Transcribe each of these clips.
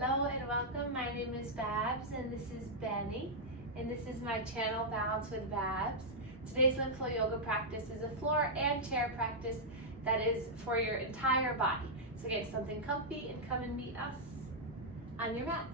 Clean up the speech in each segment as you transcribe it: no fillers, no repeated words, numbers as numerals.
Hello and welcome. My name is Babz and this is Benny, and this is my channel Balance with Babz. Today's Lymph flow yoga practice is a floor and chair practice that is for your entire body. So get something comfy and come and meet us on your mat.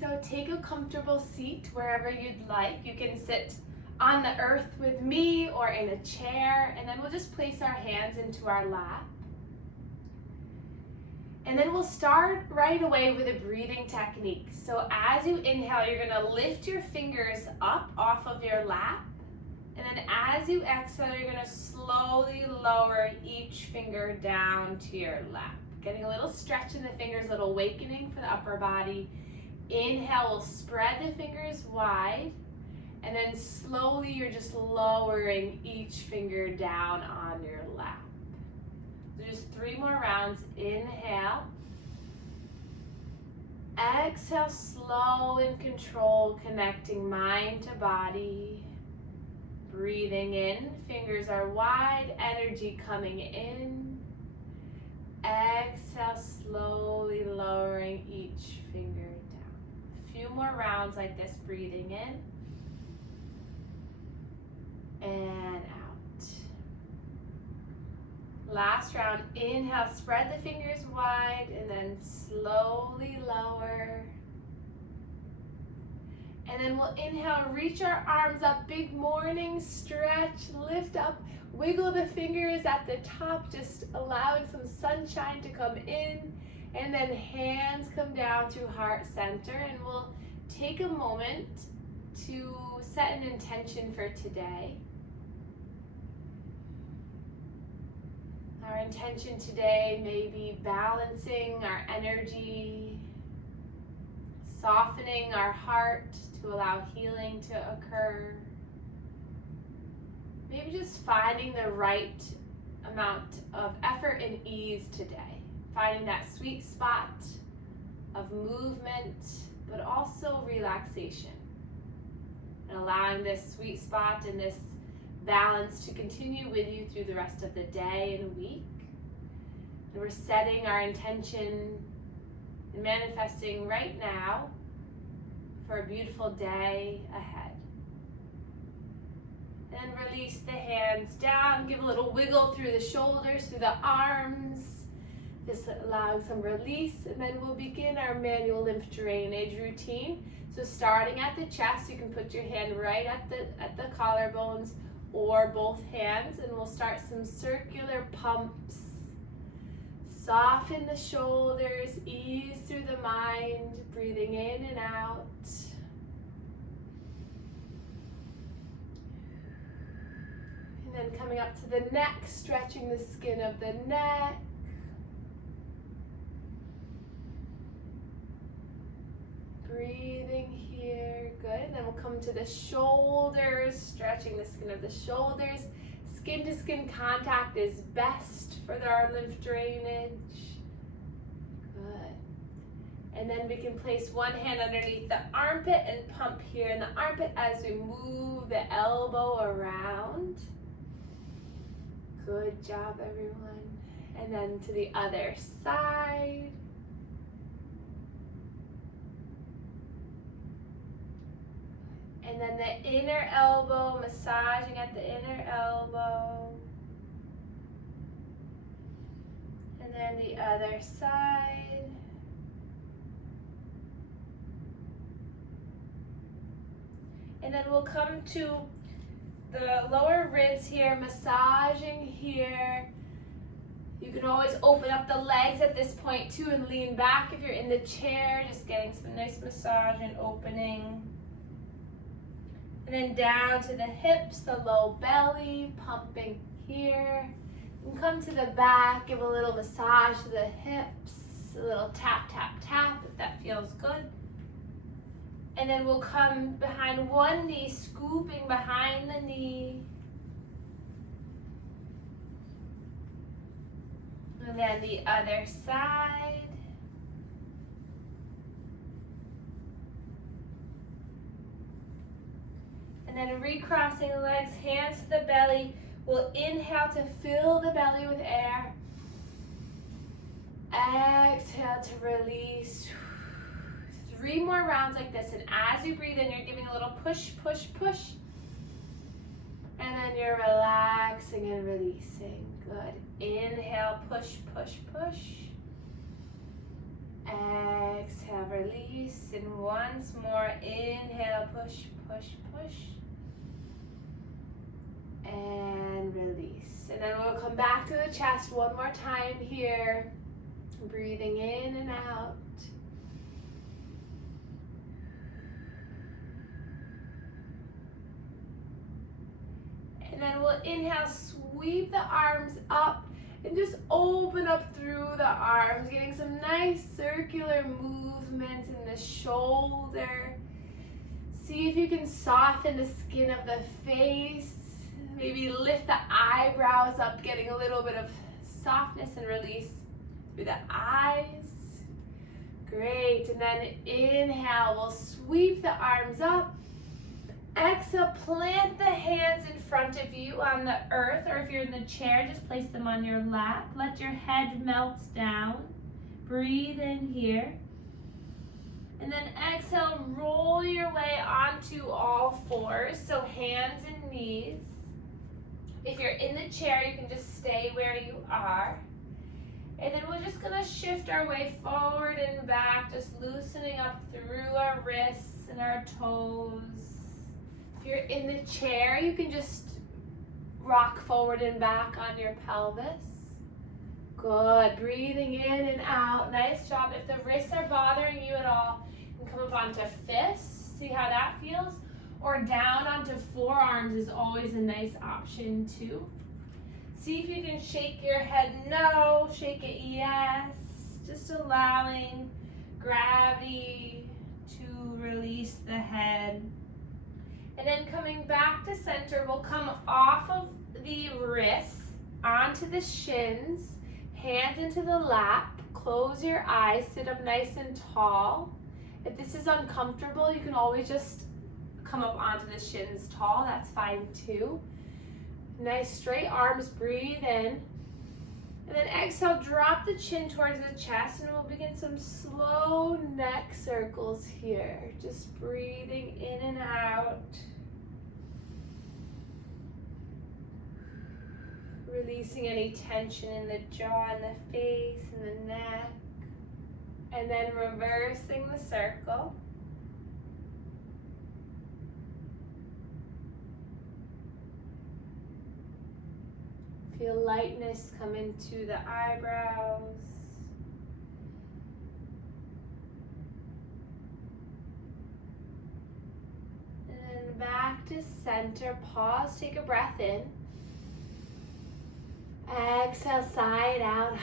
So take a comfortable seat wherever you'd like. You can sit on the earth with me or in a chair, and then we'll just place our hands into our lap. And then we'll start right away with a breathing technique. So as you inhale, you're gonna lift your fingers up off of your lap. And then as you exhale, you're gonna slowly lower each finger down to your lap. Getting a little stretch in the fingers, a little awakening for the upper body. Inhale, we'll spread the fingers wide, and then slowly you're just lowering each finger down on your lap. So just 3 more rounds. Inhale. Exhale, slow and control, connecting mind to body. Breathing in, fingers are wide, energy coming in. Exhale, slowly lowering each finger down. Few more rounds like this, breathing in and out. Last round, inhale, spread the fingers wide and then slowly lower. And then we'll inhale, reach our arms up, big morning stretch, lift up, wiggle the fingers at the top, just allowing some sunshine to come in. And then hands come down to heart center, and we'll take a moment to set an intention for today. Our intention today may be balancing our energy, softening our heart to allow healing to occur. Maybe just finding the right amount of effort and ease today. Finding that sweet spot of movement, but also relaxation. And allowing this sweet spot and this balance to continue with you through the rest of the day and week. And we're setting our intention and manifesting right now for a beautiful day ahead. And then release the hands down, give a little wiggle through the shoulders, through the arms. Just allowing some release, and then we'll begin our manual lymph drainage routine. So starting at the chest, you can put your hand right at the collarbones or both hands, and we'll start some circular pumps. Soften the shoulders, ease through the mind, breathing in and out. And then coming up to the neck, stretching the skin of the neck. Breathing here, good. And then we'll come to the shoulders, stretching the skin of the shoulders. Skin to skin contact is best for our lymph drainage. Good. And then we can place one hand underneath the armpit and pump here in the armpit as we move the elbow around. Good job, everyone. And then to the other side. And then the inner elbow, massaging at the inner elbow. And then the other side. And then we'll come to the lower ribs here, massaging here. You can always open up the legs at this point too and lean back if you're in the chair, just getting some nice massage and opening. And then down to the hips, the low belly, pumping here. You can come to the back, give a little massage to the hips, a little tap, tap, tap if that feels good. And then we'll come behind one knee, scooping behind the knee. And then the other side. And then recrossing the legs, hands to the belly. We'll inhale to fill the belly with air. Exhale to release. 3 more rounds like this, and as you breathe in, you're giving a little push, push, push. And then you're relaxing and releasing. Good. Inhale, push, push, push. Exhale, release. And once more, inhale, push, push, push. And release. And then we'll come back to the chest one more time here. Breathing in and out. And then we'll inhale, sweep the arms up and just open up through the arms, getting some nice circular movement in the shoulder. See if you can soften the skin of the face. Maybe lift the eyebrows up, getting a little bit of softness and release through the eyes. Great. And then inhale, we'll sweep the arms up. Exhale, plant the hands in front of you on the earth, or if you're in the chair, just place them on your lap. Let your head melt down. Breathe in here. And then exhale, roll your way onto all fours, so hands and knees. If you're in the chair, you can just stay where you are. And then we're just gonna shift our way forward and back, just loosening up through our wrists and our toes. If you're in the chair, you can just rock forward and back on your pelvis. Good, breathing in and out, nice job. If the wrists are bothering you at all, you can come up onto fists, see how that feels? Or down onto forearms is always a nice option too. See if you can shake your head no, shake it yes. Just allowing gravity to release the head. And then coming back to center, we'll come off of the wrists onto the shins, hands into the lap, close your eyes, sit up nice and tall. If this is uncomfortable, you can always just come up onto the shins tall, that's fine too. Nice straight arms, breathe in. And then exhale, drop the chin towards the chest, and we'll begin some slow neck circles here. Just breathing in and out. Releasing any tension in the jaw and the face and the neck. And then reversing the circle. Feel lightness come into the eyebrows. And then back to center. Pause, take a breath in. Exhale, side out.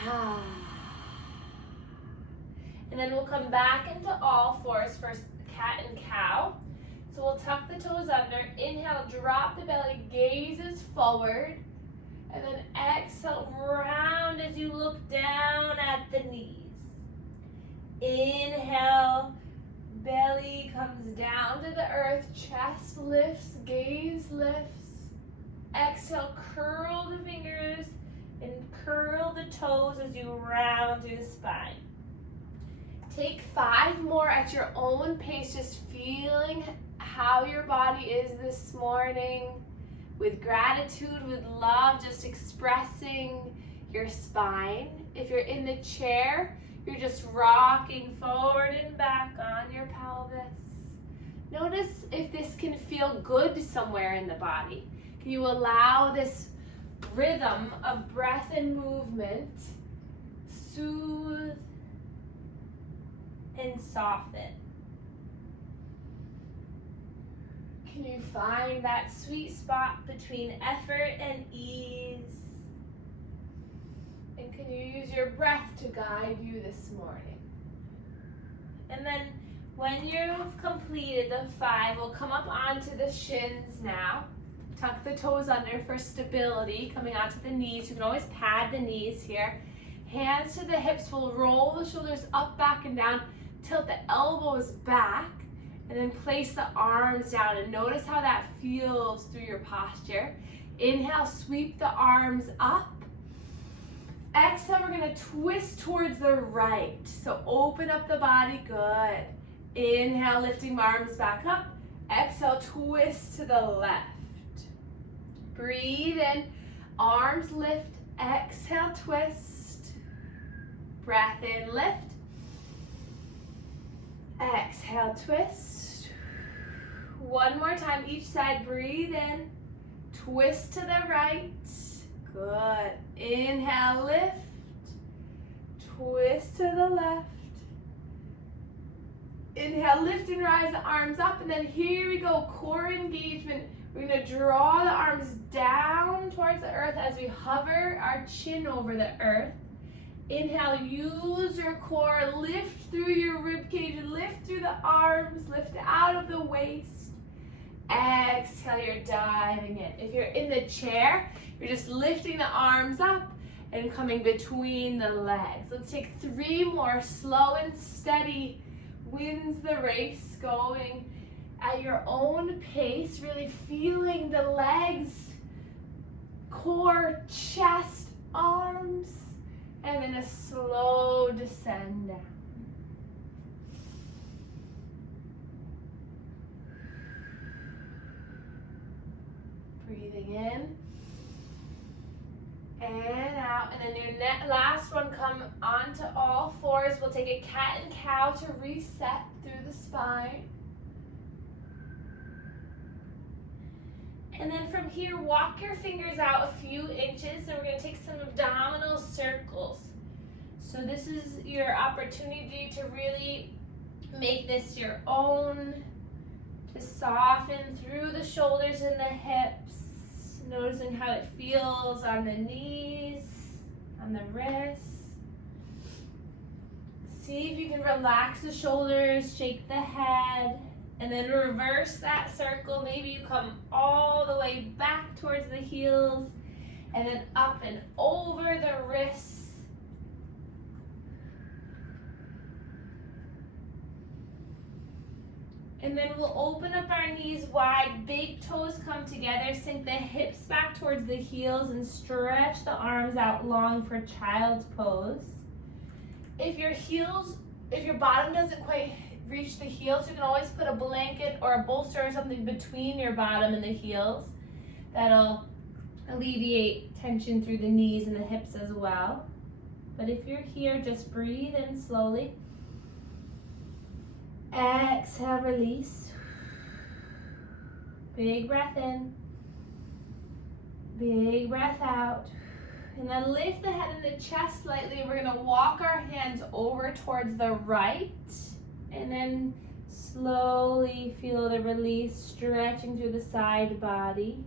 And then we'll come back into all fours for cat and cow. So we'll tuck the toes under. Inhale, drop the belly, gazes forward. And then exhale, round as you look down at the knees. Inhale, belly comes down to the earth, chest lifts, gaze lifts. Exhale, curl the fingers and curl the toes as you round through the spine. Take 5 more at your own pace, just feeling how your body is this morning. With gratitude, with love, just expressing your spine. If you're in the chair, you're just rocking forward and back on your pelvis. Notice if this can feel good somewhere in the body. Can you allow this rhythm of breath and movement soothe and soften? Can you find that sweet spot between effort and ease? And can you use your breath to guide you this morning? And then when you've completed the 5, we'll come up onto the shins now. Tuck the toes under for stability, coming onto the knees. You can always pad the knees here. Hands to the hips, we'll roll the shoulders up, back, and down. Tilt the elbows back. And then place the arms down and notice how that feels through your posture. Inhale, sweep the arms up. Exhale, we're gonna twist towards the right. So open up the body, good. Inhale, lifting my arms back up. Exhale, twist to the left. Breathe in, arms lift. Exhale, twist. Breath in, lift. Exhale, twist. One more time, each side, breathe in. Twist to the right. Good. Inhale, lift. Twist to the left. Inhale, lift and rise the arms up. And then here we go, core engagement. We're going to draw the arms down towards the earth as we hover our chin over the earth. Inhale, use your core, lift through your rib cage, lift through the arms, lift out of the waist. Exhale, you're diving in. If you're in the chair, you're just lifting the arms up and coming between the legs. Let's take 3 more, slow and steady, wins the race, going at your own pace, really feeling the legs, core, chest, arms, and then a slow descend down. Breathing in and out, and then your last one, come onto all fours. We'll take a cat and cow to reset through the spine. And then from here, walk your fingers out a few inches, and we're going to take some abdominal circles. So this is your opportunity to really make this your own, to soften through the shoulders and the hips, noticing how it feels on the knees, on the wrists. See if you can relax the shoulders, shake the head. And then reverse that circle. Maybe you come all the way back towards the heels and then up and over the wrists. And then we'll open up our knees wide, big toes come together, sink the hips back towards the heels and stretch the arms out long for child's pose. If your bottom doesn't quite reach the heels, you can always put a blanket or a bolster or something between your bottom and the heels. That'll alleviate tension through the knees and the hips as well. But if you're here, just breathe in slowly. Exhale, release. Big breath in. Big breath out. And then lift the head and the chest slightly. We're going to walk our hands over towards the right. And then slowly feel the release, stretching through the side body.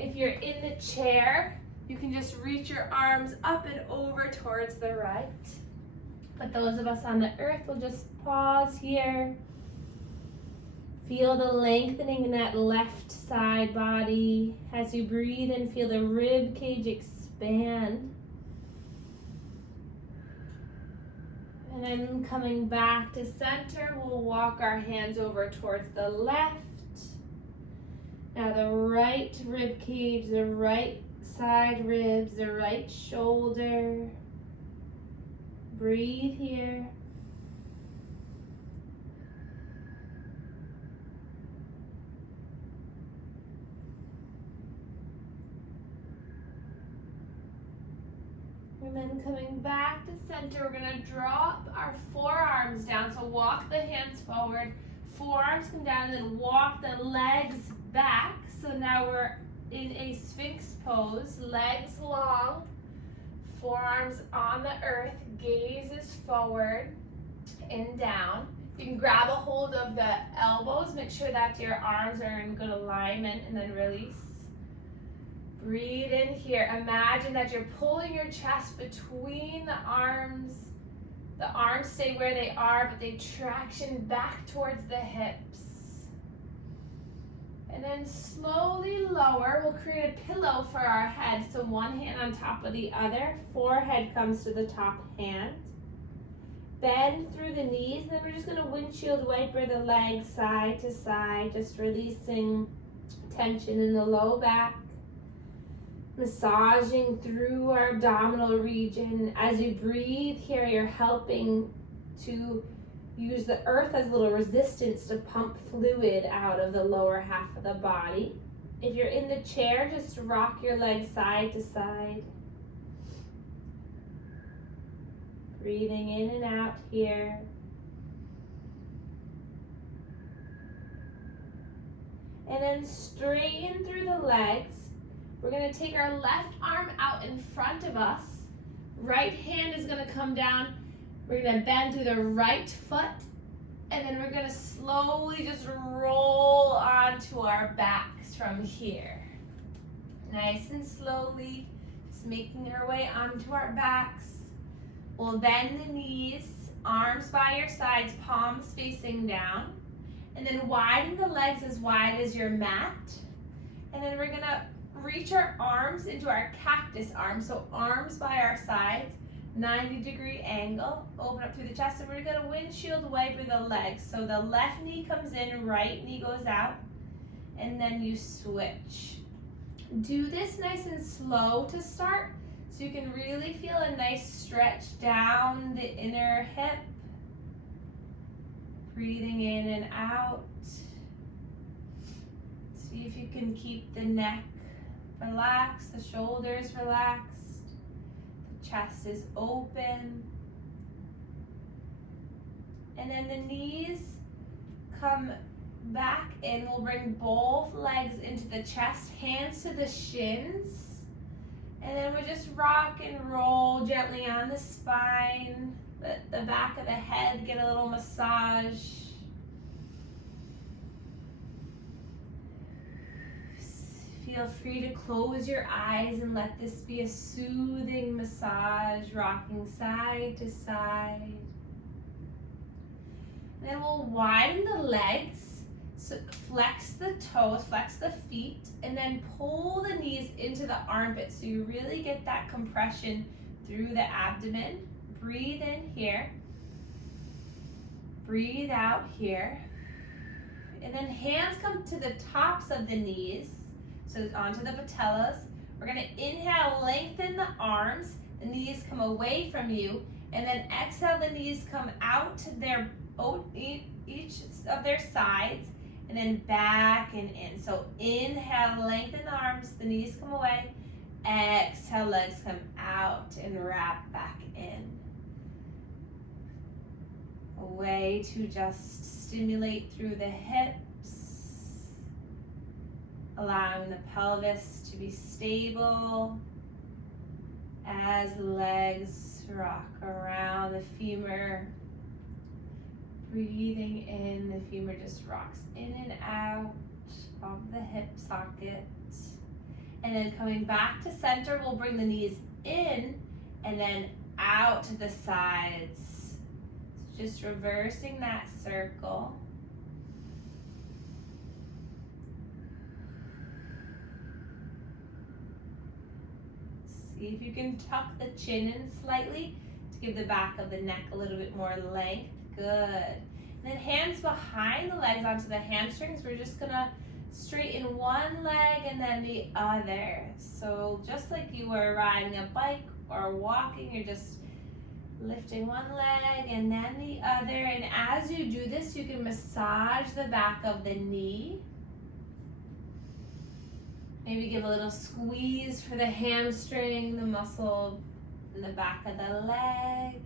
If you're in the chair, you can just reach your arms up and over towards the right. But those of us on the earth will just pause here. Feel the lengthening in that left side body. As you breathe in, feel the rib cage expand. And then coming back to center, we'll walk our hands over towards the left. Now the right rib cage, the right side ribs, the right shoulder. Breathe here. And then coming back to center, we're going to drop our forearms down. So walk the hands forward, forearms come down, and then walk the legs back. So now we're in a Sphinx pose, legs long, forearms on the earth, gaze is forward and down. You can grab a hold of the elbows, make sure that your arms are in good alignment, and then release. Breathe in here. Imagine that you're pulling your chest between the arms. The arms stay where they are, but they traction back towards the hips. And then slowly lower. We'll create a pillow for our head. So one hand on top of the other. Forehead comes to the top hand. bend through the knees, and then we're just gonna windshield wiper the legs side to side, just releasing tension in the low back. Massaging through our abdominal region. As you breathe here, you're helping to use the earth as a little resistance to pump fluid out of the lower half of the body. If you're in the chair, just rock your legs side to side. Breathing in and out here. And then straighten through the legs. We're going to take our left arm out in front of us. Right hand is going to come down. We're going to bend through the right foot. And then we're going to slowly just roll onto our backs from here. Nice and slowly, just making our way onto our backs. We'll bend the knees, arms by your sides, palms facing down. And then widen the legs as wide as your mat. And then we're going to reach our arms into our cactus arms, so arms by our sides, 90-degree angle, open up through the chest, and we're going to windshield wiper the legs. So the left knee comes in, right knee goes out, and then you switch. Do this nice and slow to start, so you can really feel a nice stretch down the inner hip. Breathing in and out. See if you can keep the neck relaxed, the shoulders relaxed, the chest is open. And then the knees come back in. We'll bring both legs into the chest, hands to the shins. And then we just rock and roll gently on the spine. Let the back of the head get a little massage. Feel free to close your eyes and let this be a soothing massage, rocking side to side. And then we'll widen the legs, so flex the toes, flex the feet, and then pull the knees into the armpits so you really get that compression through the abdomen. Breathe in here, breathe out here, and then hands come to the tops of the knees. So onto the patellas. We're going to inhale, lengthen the arms, the knees come away from you, and then exhale, the knees come out to their each of their sides, and then back and in. So inhale, lengthen the arms, the knees come away, exhale, legs come out and wrap back in. A way to just stimulate through the hips. Allowing the pelvis to be stable as the legs rock around the femur. Breathing in, the femur just rocks in and out of the hip socket. And then coming back to center, we'll bring the knees in and then out to the sides. So just reversing that circle. See if you can tuck the chin in slightly to give the back of the neck a little bit more length. Good. And then hands behind the legs onto the hamstrings. We're just gonna straighten one leg and then the other. So just like you were riding a bike or walking, you're just lifting one leg and then the other. And as you do this, you can massage the back of the knee. Maybe give a little squeeze for the hamstring, the muscle in the back of the leg.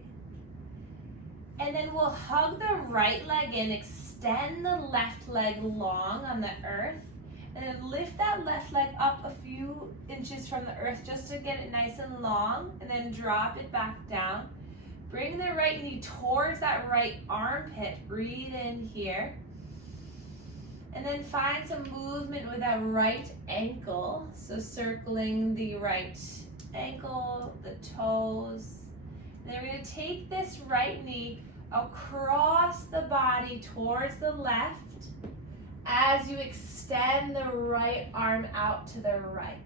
And then we'll hug the right leg in, extend the left leg long on the earth, and then lift that left leg up a few inches from the earth just to get it nice and long, and then drop it back down. Bring the right knee towards that right armpit. Breathe in here. And then find some movement with that right ankle. So circling the right ankle, the toes. And then we're going to take this right knee across the body towards the left as you extend the right arm out to the right.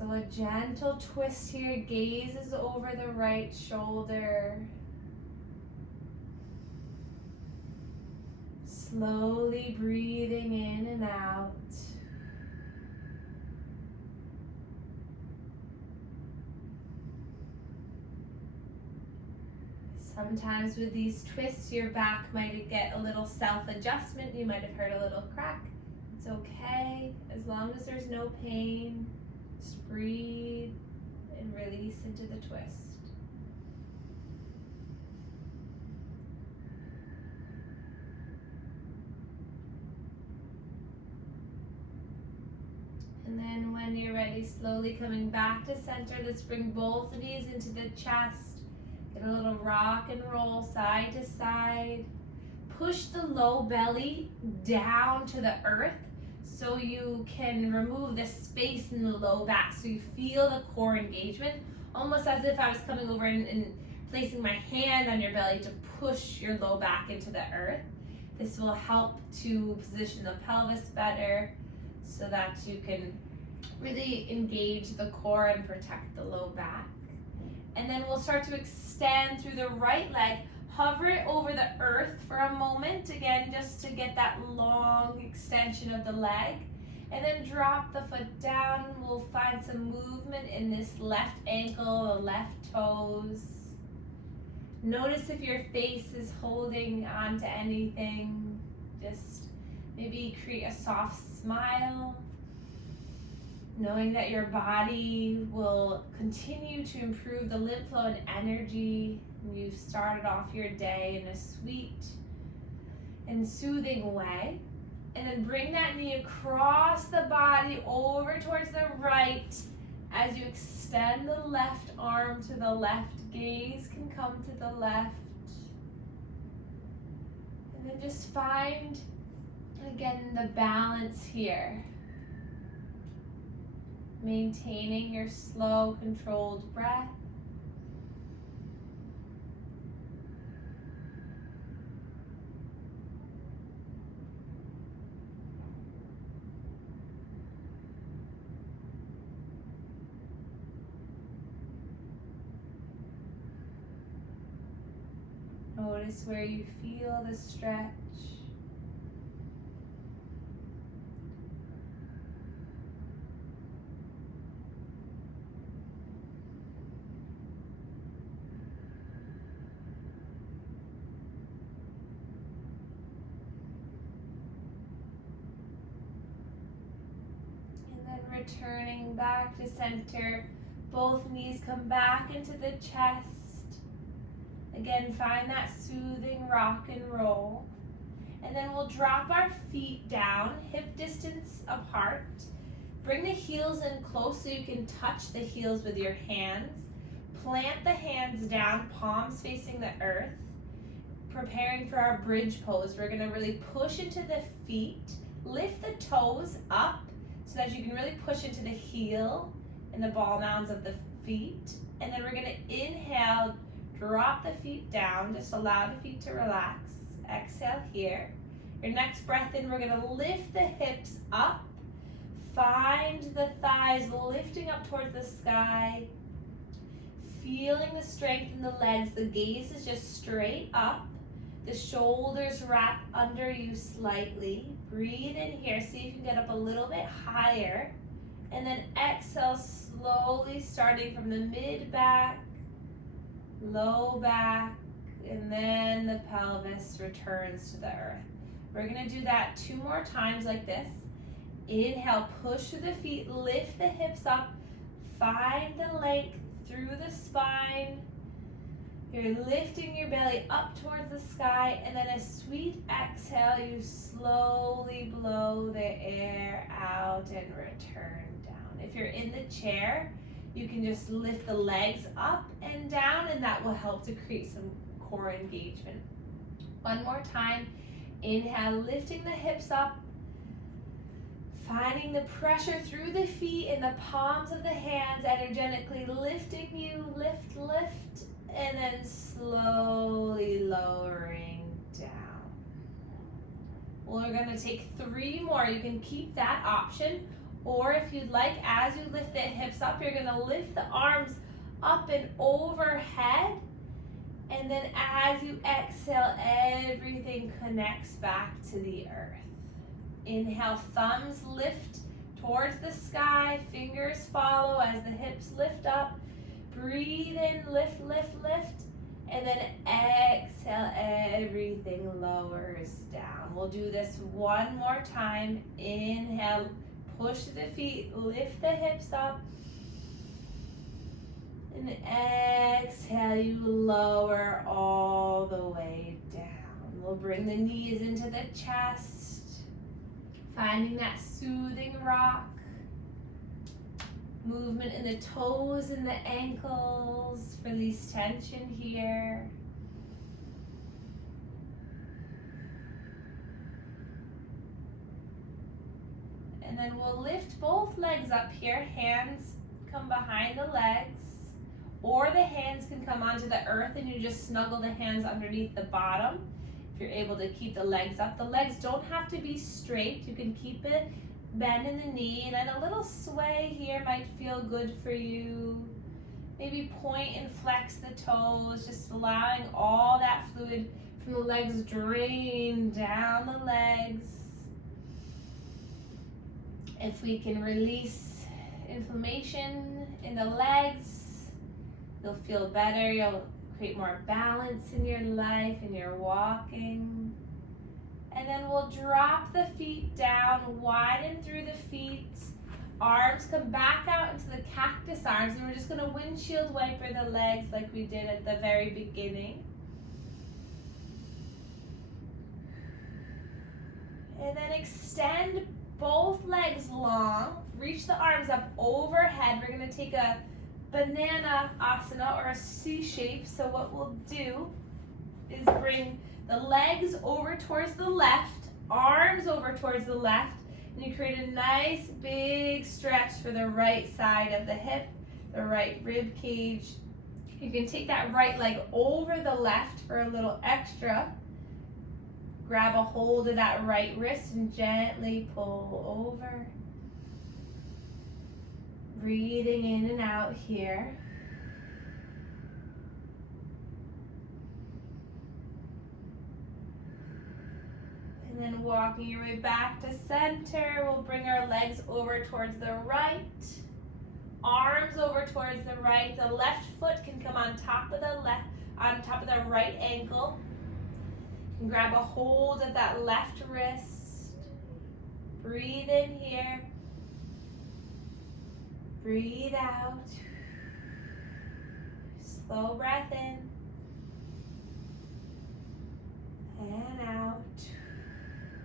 So a gentle twist here, gaze is over the right shoulder. Slowly breathing in and out. Sometimes with these twists, your back might get a little self-adjustment. You might have heard a little crack. It's okay, as long as there's no pain. Just breathe and release into the twist. And then when you're ready, slowly coming back to center, let's bring both knees into the chest. Get a little rock and roll side to side. Push the low belly down to the earth so you can remove the space in the low back so you feel the core engagement, almost as if I was coming over and placing my hand on your belly to push your low back into the earth. This will help to position the pelvis better so that you can really engage the core and protect the low back. And then we'll start to extend through the right leg. Hover it over the earth for a moment, again, just to get that long extension of the leg. And then drop the foot down. We'll find some movement in this left ankle, the left toes. Notice if your face is holding onto anything. Just maybe create a soft smile, knowing that your body will continue to improve the lymph flow and energy. You've started off your day in a sweet and soothing way. And then bring that knee across the body over towards the right as you extend the left arm to the left. Gaze can come to the left. And then just find, again, the balance here. Maintaining your slow, controlled breath. Notice where you feel the stretch. And then returning back to center, both knees come back into the chest. Again, find that soothing rock and roll. And then we'll drop our feet down, hip distance apart. Bring the heels in close so you can touch the heels with your hands. Plant the hands down, palms facing the earth. Preparing for our bridge pose. We're gonna really push into the feet. Lift the toes up so that you can really push into the heel and the ball mounds of the feet. And then we're gonna inhale, drop the feet down, just allow the feet to relax. Exhale here. Your next breath in, we're gonna lift the hips up. Find the thighs lifting up towards the sky. Feeling the strength in the legs. The gaze is just straight up. The shoulders wrap under you slightly. Breathe in here, see if you can get up a little bit higher. And then exhale slowly, starting from the mid-back, low back, and then the pelvis returns to the earth. We're gonna do that 2 more times like this. Inhale, push through the feet, lift the hips up, find the length through the spine. You're lifting your belly up towards the sky, and then a sweet exhale, you slowly blow the air out and return down. If you're in the chair, you can just lift the legs up and down, and that will help to create some core engagement. 1 more time. Inhale, lifting the hips up, finding the pressure through the feet and the palms of the hands, energetically lifting you, lift, lift, and then slowly lowering down. We're gonna take 3 more. You can keep that option, Or if you'd like, as you lift the hips up, you're gonna lift the arms up and overhead. And then as you exhale, everything connects back to the earth. Inhale, thumbs lift towards the sky, fingers follow as the hips lift up. Breathe in, lift, lift, lift. And then exhale, everything lowers down. We'll do this one more time. Inhale, push the feet, lift the hips up. And exhale, you lower all the way down. We'll bring the knees into the chest, finding that soothing rock. Movement in the toes and the ankles, release tension here. And then we'll lift both legs up here, hands come behind the legs, or the hands can come onto the earth and you just snuggle the hands underneath the bottom. If you're able to keep the legs up, the legs don't have to be straight, you can keep it bend in the knee, and then a little sway here might feel good for you. Maybe point and flex the toes, just allowing all that fluid from the legs drain down the legs. If we can release inflammation in the legs, you'll feel better, you'll create more balance in your life and your walking. And then we'll drop the feet down, widen through the feet. Arms come back out into the cactus arms, and we're just gonna windshield wiper the legs like we did at the very beginning. And then extend both legs long, reach the arms up overhead. We're gonna take a banana asana or a C shape. So what we'll do is bring the legs over towards the left, arms over towards the left, and you create a nice big stretch for the right side of the hip, the right rib cage. You can take that right leg over the left for a little extra. Grab a hold of that right wrist and gently pull over. Breathing in and out here. And then walking your way back to center, we'll bring our legs over towards the right, arms over towards the right. The left foot can come on top of the right ankle. You can grab a hold of that left wrist. Breathe in here. Breathe out. Slow breath in and out.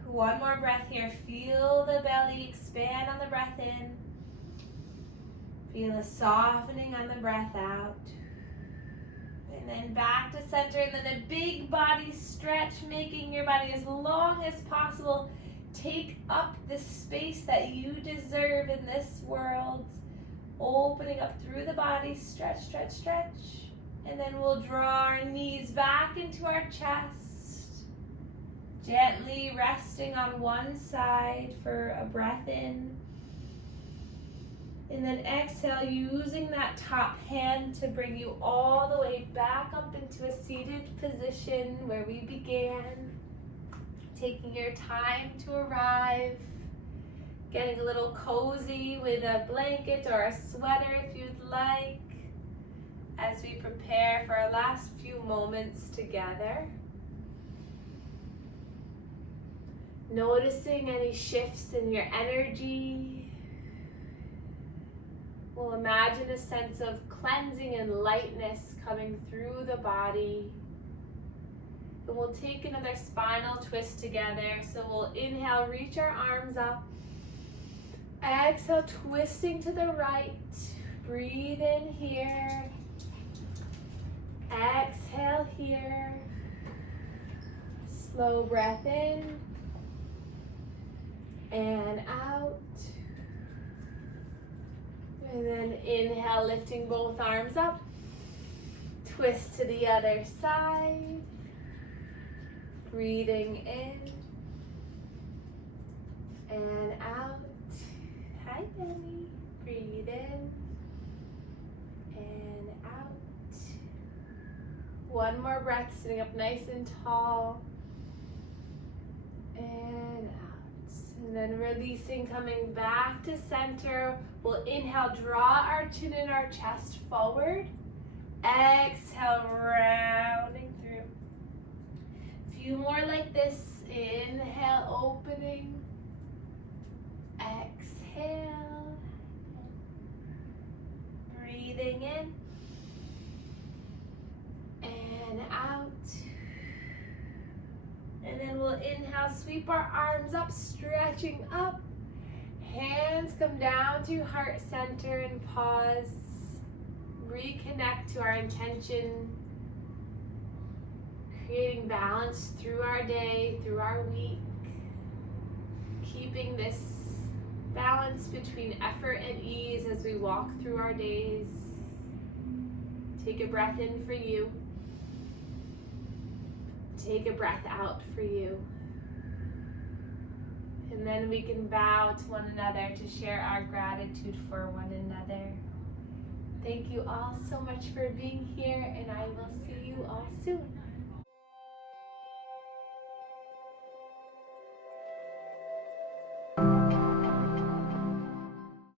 One more breath here. Feel the belly expand on the breath in. Feel a softening on the breath out. And then back to center, and then a big body stretch, making your body as long as possible. Take up the space that you deserve in this world. Opening up through the body, stretch, stretch, stretch. And then we'll draw our knees back into our chest. Gently resting on one side for a breath in. And then exhale, using that top hand to bring you all the way back up into a seated position where we began. Taking your time to arrive. Getting a little cozy with a blanket or a sweater if you'd like, as we prepare for our last few moments together. Noticing any shifts in your energy. We'll imagine a sense of cleansing and lightness coming through the body. And we'll take another spinal twist together. So we'll inhale, reach our arms up. Exhale, twisting to the right. Breathe in here. Exhale here. Slow breath in and out. And then inhale, lifting both arms up. Twist to the other side. Breathing in and out. Hi, Benny. Breathe in and out. One more breath, sitting up nice and tall. And out. And then releasing, coming back to center. We'll inhale, draw our chin and our chest forward. Exhale, rounding through. A few more like this. Inhale, opening. Exhale. Breathing in. And out. And then we'll inhale, sweep our arms up, stretching up. Hands come down to heart center and pause. Reconnect to our intention. Creating balance through our day, through our week. Keeping this balance between effort and ease as we walk through our days. Take a breath in for you. Take a breath out for you. And then we can bow to one another to share our gratitude for one another. Thank you all so much for being here, and I will see you all soon.